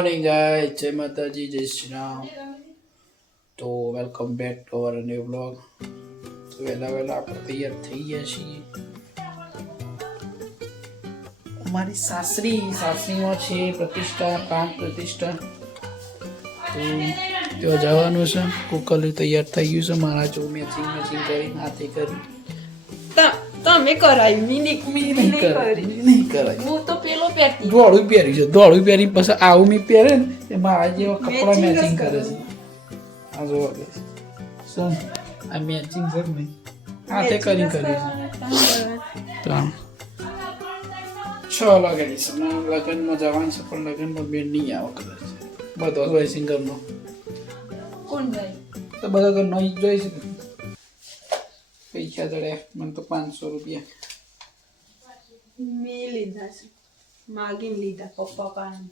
Morning guys, જય માતાજી, જય શ્રી રામ. તો welcome back to our new blog. તો વહેલા આપણે તૈયાર થઈ ગયા છીએ. અમારી સાસરીમાં છે પ્રતિષ્ઠા, પ્રાણ પ્રતિષ્ઠા. તો ત્યાં જવાનું છે. કુકલી તૈયાર થઈ ગયું છે. મારા જો મેચિંગ કરી હાથે કરી તમે કરાયું નહીં કરાય. હું તો પેલો પહેરતી ધોળું પહેર્યું છે. ધોળું પહેરી પછી આવું મેં પહેરે ને એ મારા જેવા કપડા મેચિંગ કરે છે. આ જોવા શું આ મેચિંગ છે ને હાથે કરી છે. તો 6 લગાડી છે. લગ્નમાં જવાનું છે પણ લગ્નમાં બેન નહીં આવે કદાચ. બધો હોય સિંગરનો. કોણ જાય તો બધા ઘરનો જોઈ છે. પૈસા જડે મને તો 500 રૂપિયા મેં લીધા છે, માગીને લીધા પપ્પા પાસે.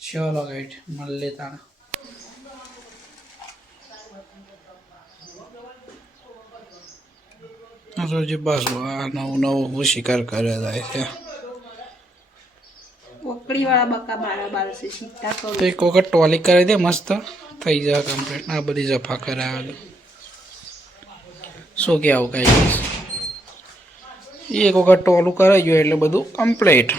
ચલો ગાઈડ મળે તાણા. રોજ બસ આ નવું શિકાર કરે જાય છે. પકડી વાળા બકા બાર છે સીધા કરો તો એક વખત ટોલી કરી દે મસ્ત થઈ જાય કમ્પ્લીટ. આ બધી જફા કરાવે શું કે આવું કાંઈ એક વખત ટોલું કરાઈ ગયું એટલે બધું કમ્પ્લીટ.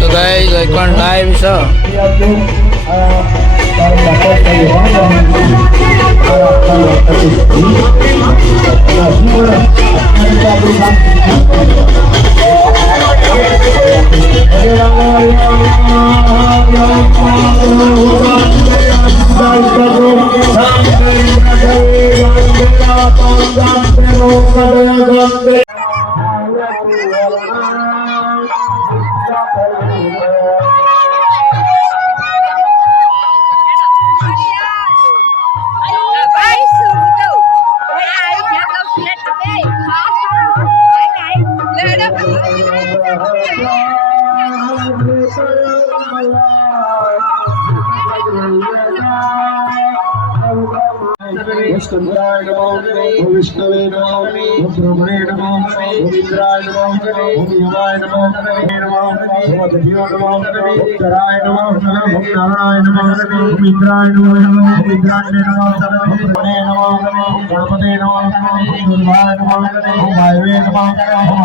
તો ગાઈસ એક પણ લાઈવ છે. स्कंदाय नमो विष्णवे नमो ब्रह्मणे नमो इंद्राय नमो यमाय नमो देवाय नमो उत्तराय नमो नारायण नमो इंद्राय नमो इंद्राय नमो ब्रह्मणे नमो गणपते नमो दुर्गाय नमो वायवे नमो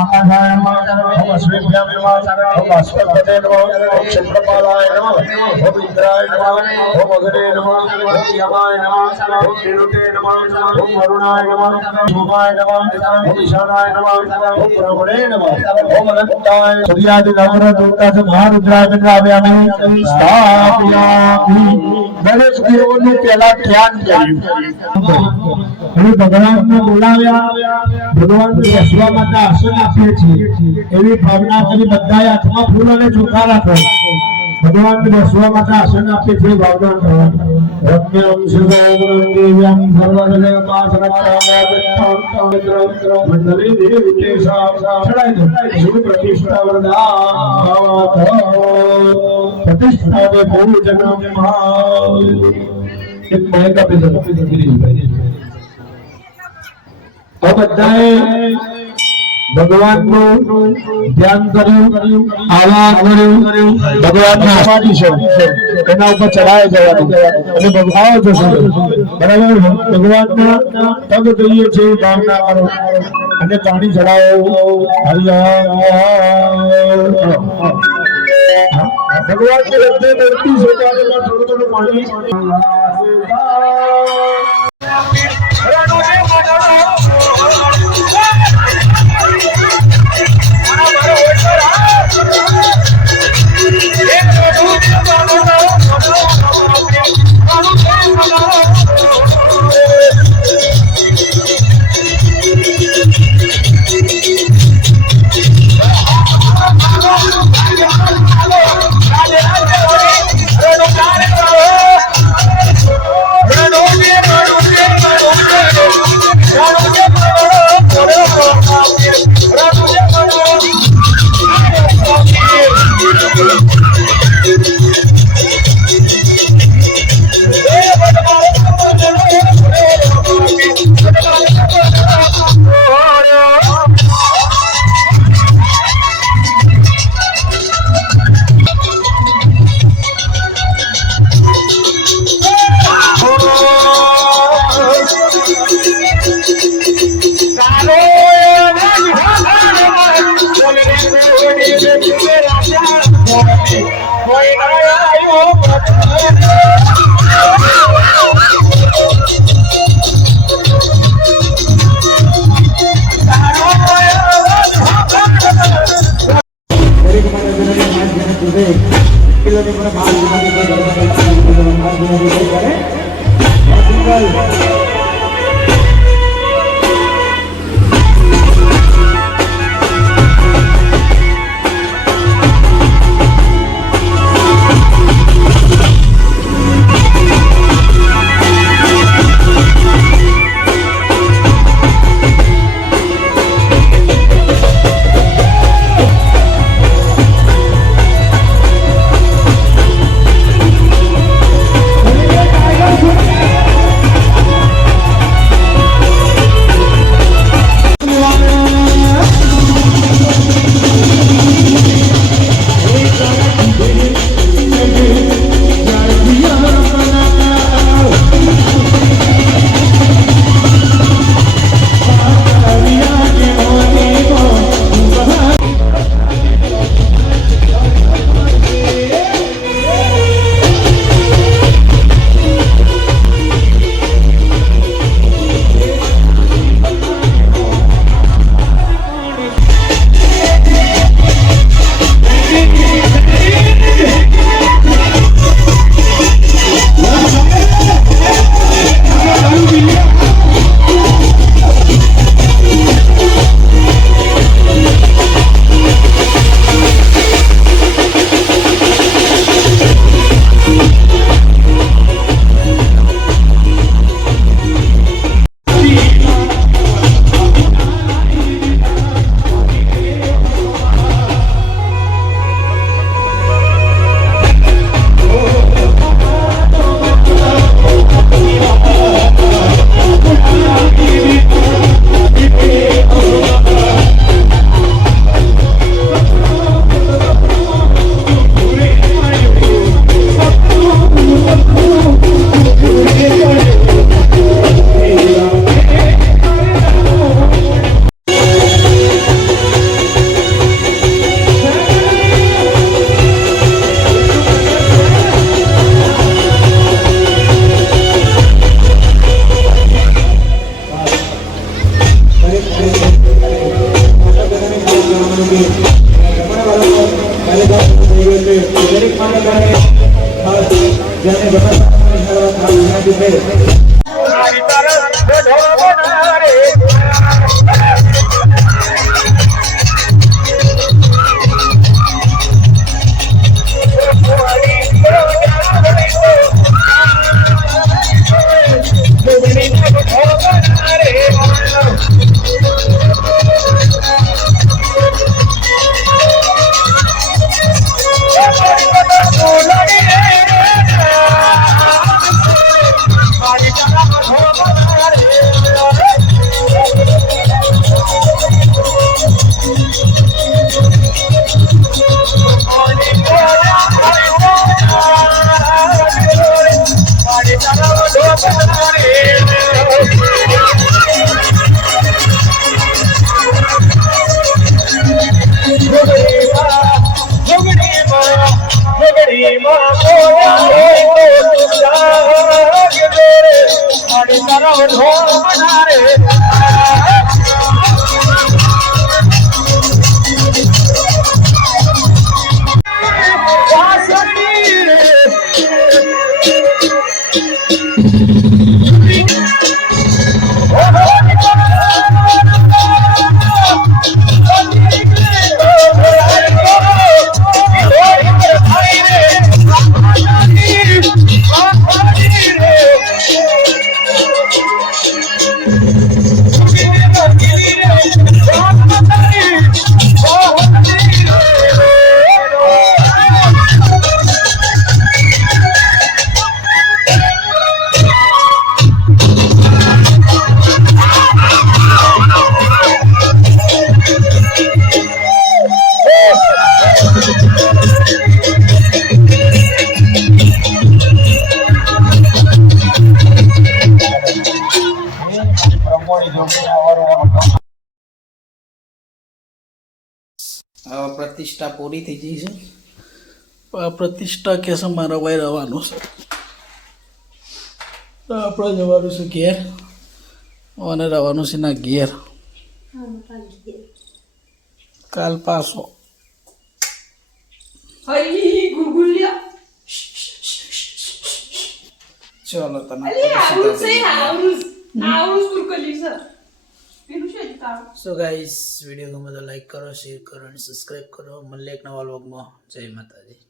आकाशाय नमो अश्वेभ्यां नमो अश्वपते नमो क्षत्रपालाय नमो इंद्राय नमो अग्ने नमो यमाय नमो निरुते नमः ओम वरुणाय नमः भूमाय नमः ओम ईशानाय नमः ओम ब्रह्मणे नमः ओम अनंताय सूर्यादि नवग्रह से महारुद्राय बिंद्राव्यामि स्थापयामि. દરેક દેવોનું પહેલા ધ્યાન કર્યું. હવે ભગવાનને બોલાવ્યા, ભગવાનને બેસવા માટે આસન આપીએ છીએ એવી ભાવના કરી બધાએ હાથમાં ફૂલ અને ચોખા રાખો. ભગવાનને બેસવા માટે આસન આપીએ છીએ ભાવના કરવાની. રમ્યમ શિવમ દેવ્યમ સર્વજનમા સર્વકામાદિત્તમ મંડલી દેવી ચડાઈ દો. શુભ પ્રતિષ્ઠા વરદાત પ્રતિષ્ઠા દે ભૂ જન્મ એક માઈક આપી દો. આ બધાએ ભગવાનનું ધ્યાન કર્યું, આવા કર્યું, ભગવાનની આવાજી છે એના ઉપર ચડાય જવાનું અને ભગવાન જશે. બરાબર, ભગવાનના પગ જોઈએ છે ભાવના કરો અને પાણી ચડાવો. ભગવાનની હૃદય મૂર્તિ છે થોડું થોડું પાણી હવે પ્રતિષ્ઠા પૂરી થઈ ગઈ છે. આ પ્રતિષ્ઠા કે છે મારા ભાઈ રહેવાનું છે. આપણે જવાનું છે ઘેર અને રહેવાનું છે ના ઘેર. કાલ પાછો હઈ ગુગુલિયા ચલો તમે અલી આવું છે આવું કુરકલી છે એનું છે તાવ સો ગાઈસ વિડીયો ગમે તો લાઈક કરો શેર કરો અને સબસ્ક્રાઇબ કરો મળીએ એક નવા વ્લોગમાં જય માતાજી